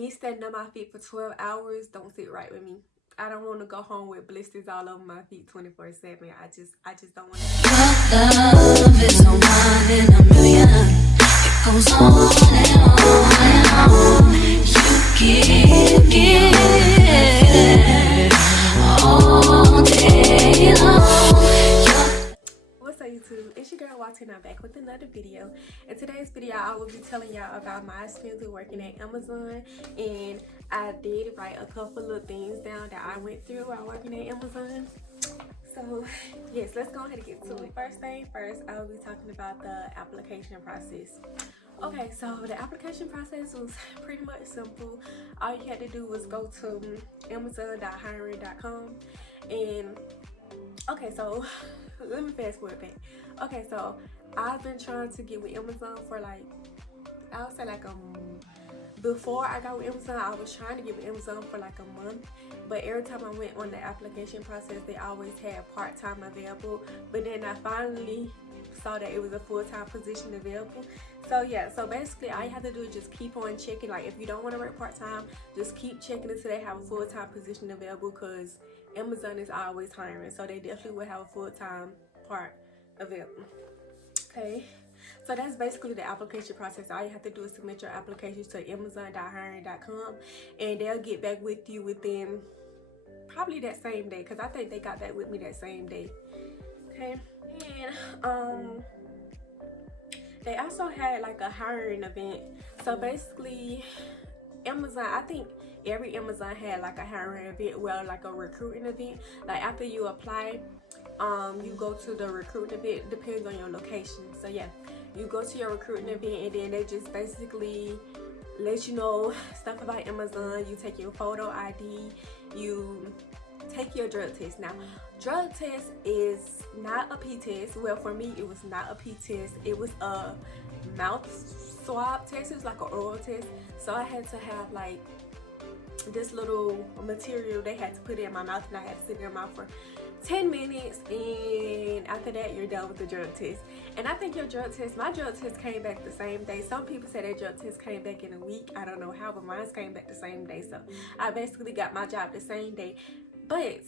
me standing on my feet for 12 hours don't sit right with me. I don't want to go home with blisters all over my feet 24/7. I just don't want to. Your love is no one in a million. It goes on and on and on. You give all day long. What's up, YouTube? It's your girl Watson. I'm back with another video. In today's video, I will be telling y'all about my experience with working at Amazon, and I did write a couple of things down that I went through while working at Amazon. So yes, let's go ahead and get to it. First thing first, I will be talking about the application process. Okay, so the application process was pretty much simple. All you had to do was go to amazon.hiring.com, and okay, so let me fast forward back. Okay, so I've been trying to get with Amazon for like, I would say like before I got with Amazon, I was trying to get with Amazon for like a month, but every time I went on the application process, they always had part-time available. But then I finally saw that it was a full-time position available. So yeah, so basically all you have to do is just keep on checking. Like if you don't want to work part-time, just keep checking until they have a full-time position available, because Amazon is always hiring, so they definitely will have a full-time part available. Okay, so that's basically the application process. All you have to do is submit your applications to amazon.hiring.com, and they'll get back with you within probably that same day, because I think they got back with me that same day. Okay, and they also had like a hiring event. So basically Amazon, I think every Amazon had like a hiring event, well, like a recruiting event. Like after you apply, you go to the recruiting event. Depends on your location. So yeah, you go to your recruiting event, and then they just basically let you know stuff about Amazon. You take your photo ID, you take your drug test. Now, drug test is not a P test. Well, for me, it was not a P test. It was a mouth swab test. It was like an oral test. So I had to have like this little material they had to put in my mouth, and I had to sit in my mouth for 10 minutes, and after that you're done with the drug test. And I think your drug test, my drug test came back the same day. Some people say their drug test came back in a week. I don't know how, but mine came back the same day. So I basically got my job the same day. But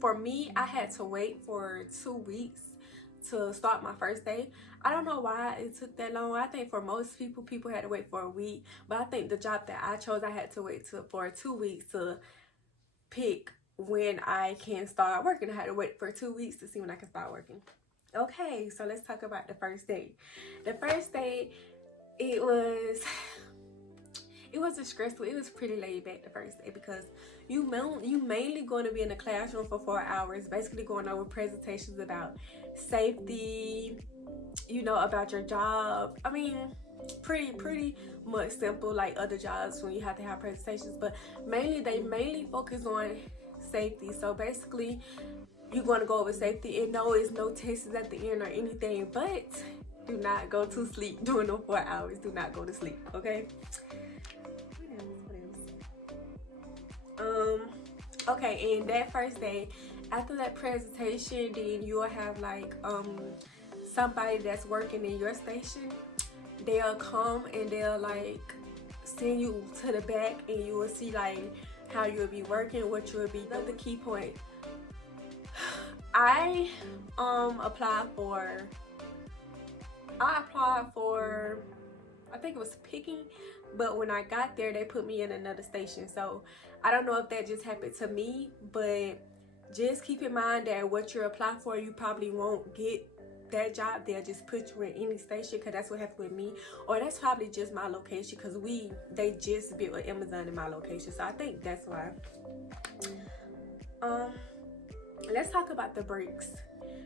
for me, I had to wait for 2 weeks to start my first day. I don't know why it took that long. I think for most people had to wait for a week, but I think the job that I chose, I had to wait for 2 weeks to pick when I can start working. I had to wait for 2 weeks to see when I can start working. Okay, so let's talk about the first day. The first day, it wasn't stressful. It was pretty laid back the first day, because you mainly going to be in the classroom for 4 hours, basically going over presentations about safety, you know, about your job. I mean, pretty much simple like other jobs when you have to have presentations, but they focus on safety. So basically you're going to go over safety, and no, it's no tests at the end or anything, but do not go to sleep during the 4 hours. Do not go to sleep, okay? Okay, and that first day, after that presentation, then you'll have like somebody that's working in your station. They'll come and they'll like send you to the back, and you will see like how you'll be working, what you'll be. That's the key point. I applied for I think it was picking, but when I got there they put me in another station. So I don't know if that just happened to me, but just keep in mind that what you're applying for, you probably won't get that job. They'll just put you in any station, because that's what happened with me. Or that's probably just my location, because they just built an Amazon in my location, so I think that's why. Let's talk about the breaks.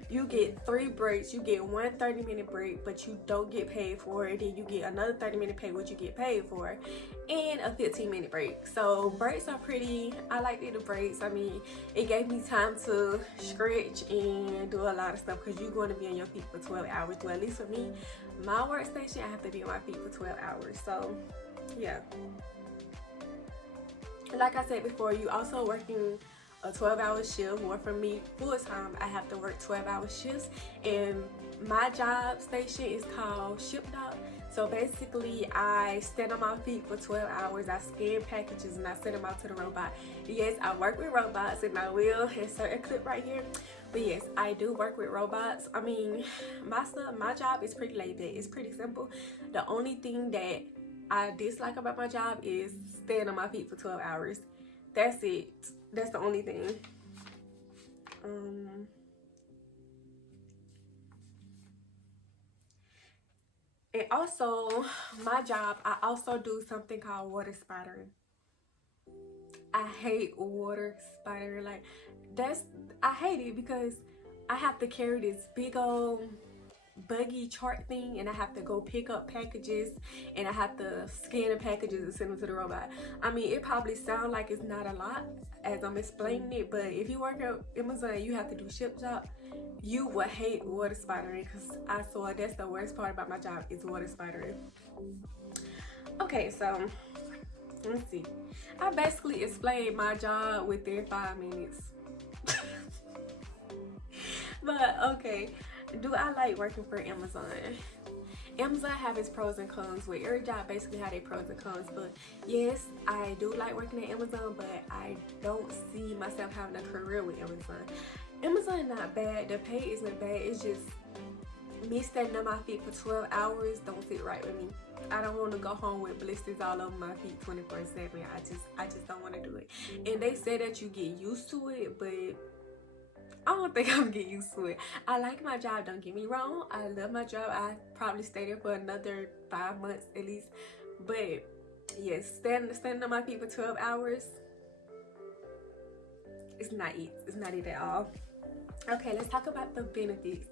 You get 3 breaks. You get one 30-minute break, but you don't get paid for it. Then you get another 30-minute pay, what you get paid for, and a 15-minute break. So breaks are pretty, I like the breaks. I mean, it gave me time to stretch and do a lot of stuff, because you're going to be on your feet for 12 hours. Well, at least for me, my workstation, I have to be on my feet for 12 hours. So yeah, like I said before, you also working a 12-hour shift. Or for me, full time, I have to work 12-hour shifts, and my job station is called Ship Dock. So basically, I stand on my feet for 12 hours. I scan packages and I send them out to the robot. Yes, I work with robots, and I will insert a clip right here. But yes, I do work with robots. I mean, my job is pretty laid back. It's pretty simple. The only thing that I dislike about my job is staying on my feet for 12 hours. That's it. That's the only thing. And also, my job, I also do something called water spidering. I hate water spider. Like, I hate it because I have to carry this big old buggy chart thing, and I have to go pick up packages, and I have to scan the packages and send them to the robot. I mean, it probably sounds like it's not a lot as I'm explaining it, but if you work at Amazon and you have to do ship job, you will hate water spidering, because I saw that's the worst part about my job is water spidering. Okay, so let's see. I basically explained my job within 5 minutes. But okay, do I like working for Amazon? Amazon have its pros and cons. With every job basically have their pros and cons. But yes, I do like working at Amazon, but I don't see myself having a career with Amazon. Amazon is not bad. The pay isn't bad. It's just me standing on my feet for 12 hours don't sit right with me. I don't want to go home with blisters all over my feet 24/7. I just don't want to do it. And they say that you get used to it, but I don't think I'm getting used to it. I like my job, don't get me wrong. I love my job. I probably stay there for another 5 months at least. But yes, standing on my feet for 12 hours, it's not it. It's not it at all. Okay, let's talk about the benefits.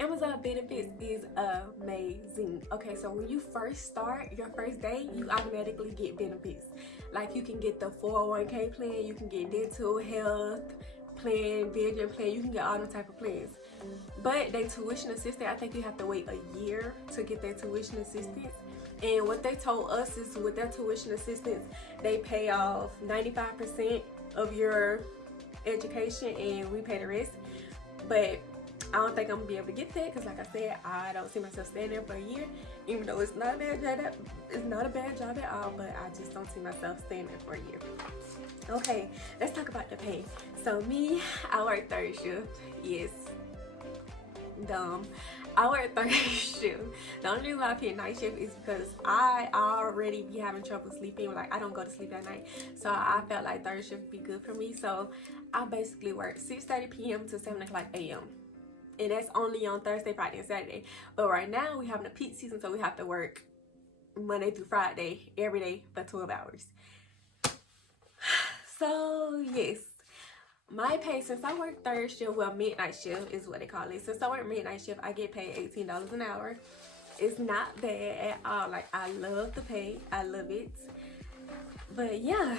Amazon benefits is amazing. Okay, so when you first start, your first day, you automatically get benefits. Like, you can get the 401k plan, you can get dental, health plan, vision plan, you can get all the type of plans. But they tuition assistance, I think you have to wait a year to get their tuition assistance. And what they told us is with their tuition assistance, they pay off 95% of your education and we pay the rest. But I don't think I'm gonna be able to get that, because like I said, I don't see myself staying there for a year, even though it's not a bad job. It's not a bad job at all, but I just don't see myself staying there for a year. Okay, let's talk about the pay. So me, I work third shift. Yes, dumb. I work third shift. The only reason why I pick night shift is because I already be having trouble sleeping. Like, I don't go to sleep at night, so I felt like third shift would be good for me. So I basically work 6:30 p.m. to 7 o'clock a.m. and that's only on Thursday, Friday, and Saturday. But right now we having a peak season, so we have to work Monday through Friday every day for 12 hours. So yes, my pay, since I work third shift, well, midnight shift is what they call it. Since I work midnight shift, I get paid $18 an hour. It's not bad at all. Like, I love the pay. I love it. But yeah,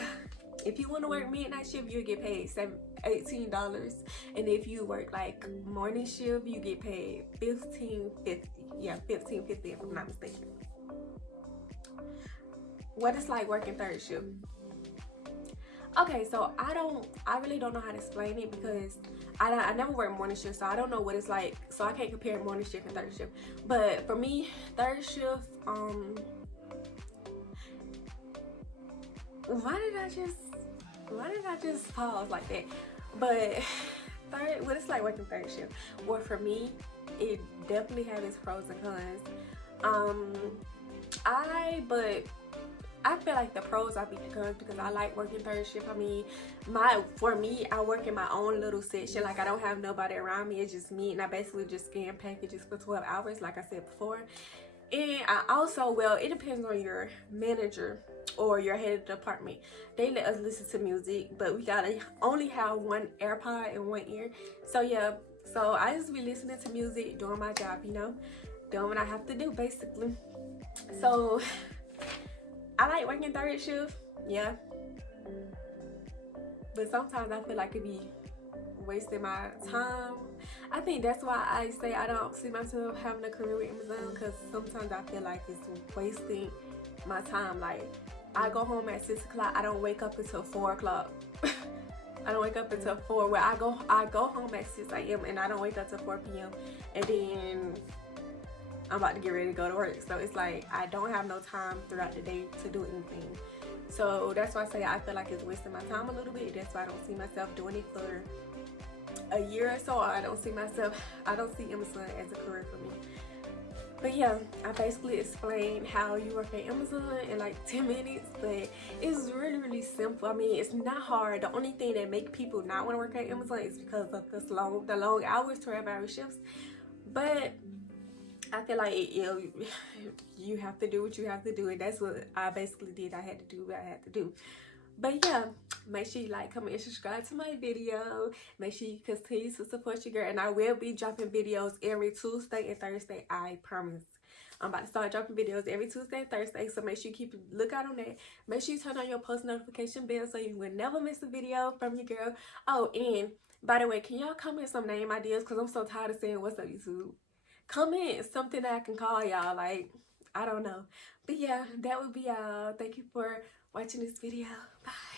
if you want to work midnight shift, you'll get paid $18. And if you work like morning shift, you get paid $15.50. Yeah, $15.50 if I'm not mistaken. What it's like working third shift. Okay, so I really don't know how to explain it, because I never work morning shift, so I don't know what it's like. So I can't compare morning shift and third shift. But for me, third shift, why did I just pause like that? But what it's like working third shift. Well, for me, it definitely has its pros and cons. I feel like the pros outweigh the cons, because I like working third shift. I mean, for me, I work in my own little section. Like, I don't have nobody around me. It's just me, and I basically just scan packages for 12 hours, like I said before. And I also, well, it depends on your manager or your head of the department. They let us listen to music, but we gotta only have one AirPod in one ear. So yeah, so I just be listening to music, doing my job, you know, doing what I have to do basically. So I like working third shift, yeah, but sometimes I feel like it be wasting my time. I think that's why I say I don't see myself having a career with Amazon, because sometimes I feel like it's wasting my time. Like, I go home at 6 o'clock, I don't wake up until 4 o'clock. I don't wake up until 4. Well, I go home at 6 a.m. and I don't wake up till 4 p.m. And then I'm about to get ready to go to work. So it's like I don't have no time throughout the day to do anything. So that's why I say I feel like it's wasting my time a little bit. That's why I don't see myself doing it for a year or so. I don't see Amazon as a career for me. But yeah, I basically explained how you work at Amazon in like 10 minutes, but it's really simple. I mean, it's not hard. The only thing that make people not want to work at Amazon is because of the long hours, 12-hour shifts. But I feel like you have to do what you have to do, and that's what I basically did. I had to do what I had to do. But yeah, make sure you like, comment, and subscribe to my video. Make sure you continue to support your girl. And I will be dropping videos every Tuesday and Thursday, I promise. I'm about to start dropping videos every Tuesday and Thursday, so make sure you keep a lookout on that. Make sure you turn on your post notification bell so you will never miss a video from your girl. Oh, and by the way, can y'all comment some name ideas? Because I'm so tired of saying what's up, YouTube. Comment something that I can call y'all. Like, I don't know. But yeah, that would be all. Thank you for watching this video. Bye.